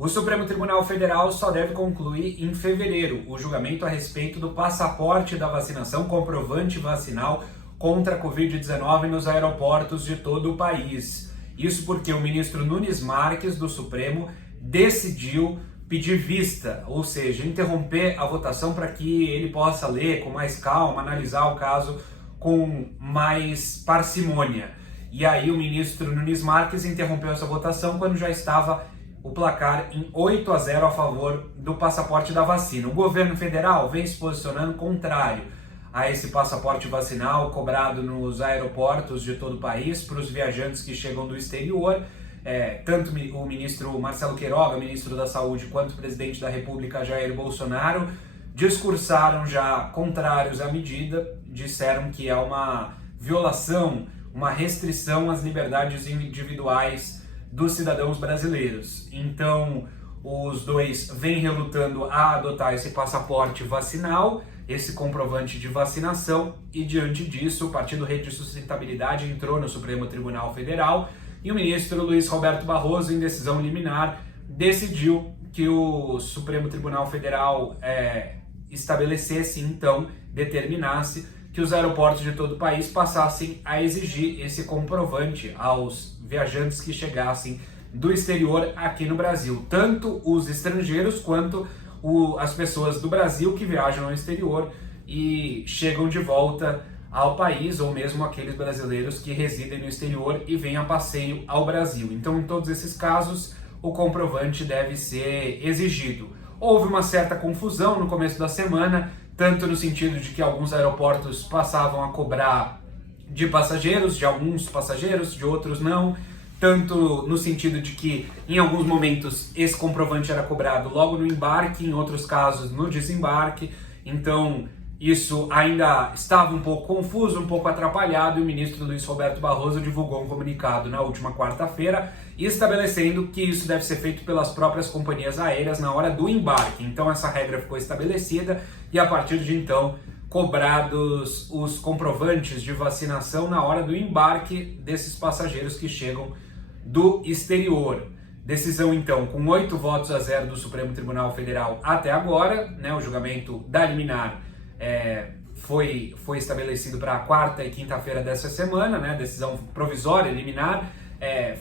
O Supremo Tribunal Federal só deve concluir em fevereiro o julgamento a respeito do passaporte da vacinação, comprovante vacinal contra a Covid-19 nos aeroportos de todo o país. Isso porque o ministro Nunes Marques, do Supremo, decidiu pedir vista, ou seja, interromper a votação para que ele possa ler com mais calma, analisar o caso com mais parcimônia. E aí o ministro Nunes Marques interrompeu essa votação quando já estava o placar em 8-0 a favor do passaporte da vacina. O governo federal vem se posicionando contrário a esse passaporte vacinal cobrado nos aeroportos de todo o país para os viajantes que chegam do exterior. Tanto o ministro Marcelo Queiroga, ministro da Saúde, quanto o presidente da República, Jair Bolsonaro, discursaram já contrários à medida, disseram que é uma violação, uma restrição às liberdades individuais dos cidadãos brasileiros. Então, os dois vêm relutando a adotar esse passaporte vacinal, esse comprovante de vacinação, e diante disso, o Partido Rede de Sustentabilidade entrou no Supremo Tribunal Federal e o ministro Luiz Roberto Barroso, em decisão liminar, decidiu que o Supremo Tribunal Federal estabelecesse, então, determinasse que os aeroportos de todo o país passassem a exigir esse comprovante aos viajantes que chegassem do exterior aqui no Brasil, tanto os estrangeiros quanto as pessoas do Brasil que viajam ao exterior e chegam de volta ao país, ou mesmo aqueles brasileiros que residem no exterior e vêm a passeio ao Brasil. Então, em todos esses casos, o comprovante deve ser exigido. Houve uma certa confusão no começo da semana, tanto no sentido de que alguns aeroportos passavam a cobrar de passageiros, de alguns passageiros, de outros não, tanto no sentido de que em alguns momentos esse comprovante era cobrado logo no embarque, em outros casos no desembarque. Então isso ainda estava um pouco confuso, um pouco atrapalhado, e o ministro Luiz Roberto Barroso divulgou um comunicado na última quarta-feira estabelecendo que isso deve ser feito pelas próprias companhias aéreas na hora do embarque. Então essa regra ficou estabelecida e a partir de então cobrados os comprovantes de vacinação na hora do embarque desses passageiros que chegam do exterior. Decisão então com 8-0 do Supremo Tribunal Federal até agora, né? O julgamento da liminar foi estabelecido para a quarta e quinta-feira dessa semana, né? Decisão provisória liminar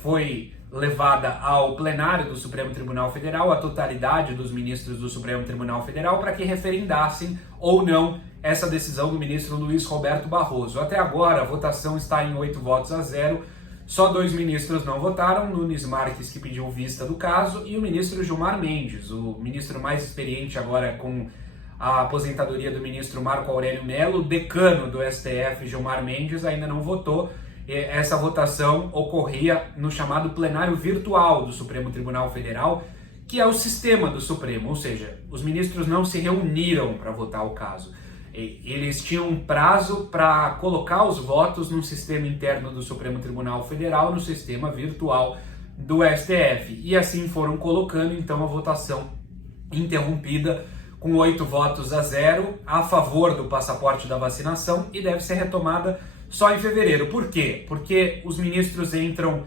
foi levada ao plenário do Supremo Tribunal Federal, a totalidade dos ministros do Supremo Tribunal Federal, para que referendassem ou não essa decisão do ministro Luiz Roberto Barroso. Até agora a votação está em 8-0, só 2 ministros não votaram, Nunes Marques, que pediu vista do caso, e o ministro Gilmar Mendes, o ministro mais experiente agora com a aposentadoria do ministro Marco Aurélio Mello, decano do STF, Gilmar Mendes, ainda não votou. Essa votação ocorria no chamado plenário virtual do Supremo Tribunal Federal, que é o sistema do Supremo, ou seja, os ministros não se reuniram para votar o caso. Eles tinham um prazo para colocar os votos no sistema interno do Supremo Tribunal Federal, no sistema virtual do STF. E assim foram colocando, então, a votação interrompida com 8-0 a favor do passaporte da vacinação, e deve ser retomada só em fevereiro. Por quê? Porque os ministros entram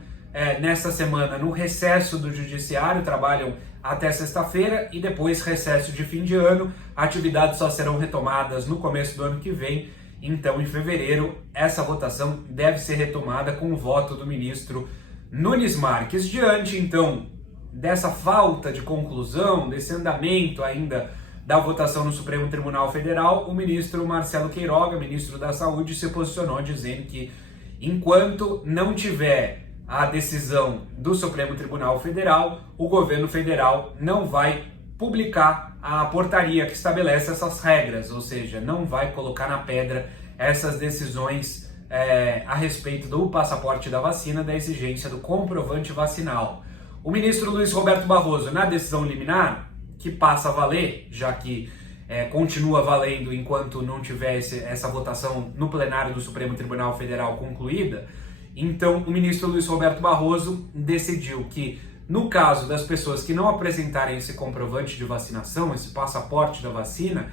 nesta semana no recesso do judiciário, trabalham até sexta-feira e depois recesso de fim de ano. Atividades só serão retomadas no começo do ano que vem. Então, em fevereiro, essa votação deve ser retomada com o voto do ministro Nunes Marques. Diante, então, dessa falta de conclusão, desse andamento ainda da votação no Supremo Tribunal Federal, o ministro Marcelo Queiroga, ministro da Saúde, se posicionou dizendo que enquanto não tiver a decisão do Supremo Tribunal Federal, o governo federal não vai publicar a portaria que estabelece essas regras, ou seja, não vai colocar na pedra essas decisões a respeito do passaporte da vacina, da exigência do comprovante vacinal. O ministro Luiz Roberto Barroso, na decisão liminar, que passa a valer, já que continua valendo enquanto não tiver essa votação no plenário do Supremo Tribunal Federal concluída, então o ministro Luiz Roberto Barroso decidiu que, no caso das pessoas que não apresentarem esse comprovante de vacinação, esse passaporte da vacina,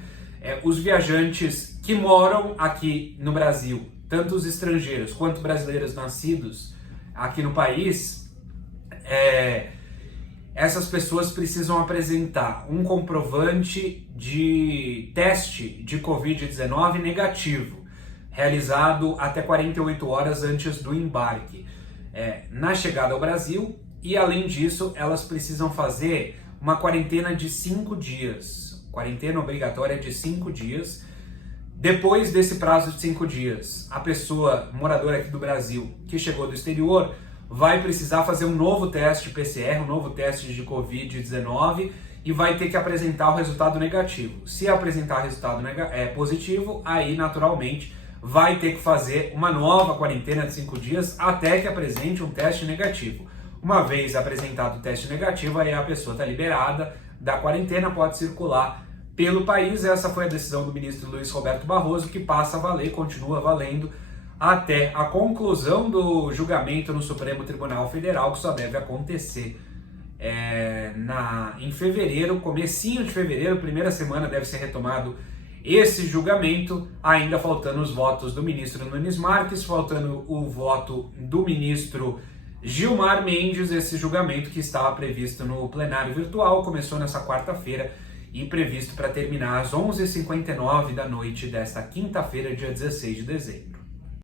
os viajantes que moram aqui no Brasil, tanto os estrangeiros quanto brasileiros nascidos aqui no país, essas pessoas precisam apresentar um comprovante de teste de Covid-19 negativo, realizado até 48 horas antes do embarque, na chegada ao Brasil, e além disso, elas precisam fazer uma quarentena de 5 dias, quarentena obrigatória de 5 dias. Depois desse prazo de 5 dias, a pessoa moradora aqui do Brasil que chegou do exterior vai precisar fazer um novo teste PCR, um novo teste de Covid-19 e vai ter que apresentar o resultado negativo. Se apresentar resultado positivo, aí naturalmente vai ter que fazer uma nova quarentena de 5 dias até que apresente um teste negativo. Uma vez apresentado o teste negativo, aí a pessoa está liberada da quarentena, pode circular pelo país. Essa foi a decisão do ministro Luiz Roberto Barroso, que passa a valer, continua valendo até a conclusão do julgamento no Supremo Tribunal Federal, que só deve acontecer em fevereiro, comecinho de fevereiro, primeira semana deve ser retomado esse julgamento, ainda faltando os votos do ministro Nunes Marques, faltando o voto do ministro Gilmar Mendes. Esse julgamento que estava previsto no plenário virtual começou nessa quarta-feira e previsto para terminar às 11h59 da noite desta quinta-feira, dia 16 de dezembro.